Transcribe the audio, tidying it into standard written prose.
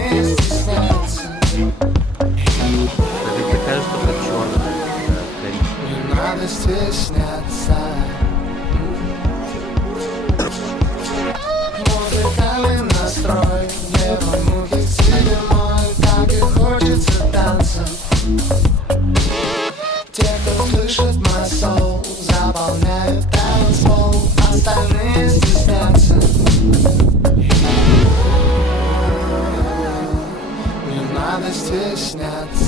остальные стесняются. Это такая штука черная. Не надо стесняться. Музыкальный настрой, небо мухи тебе мой, так и хочется танцев. Те, кто слышит мой соул, заполняют танцпол, остальные стеснятся. Не надо стесняться.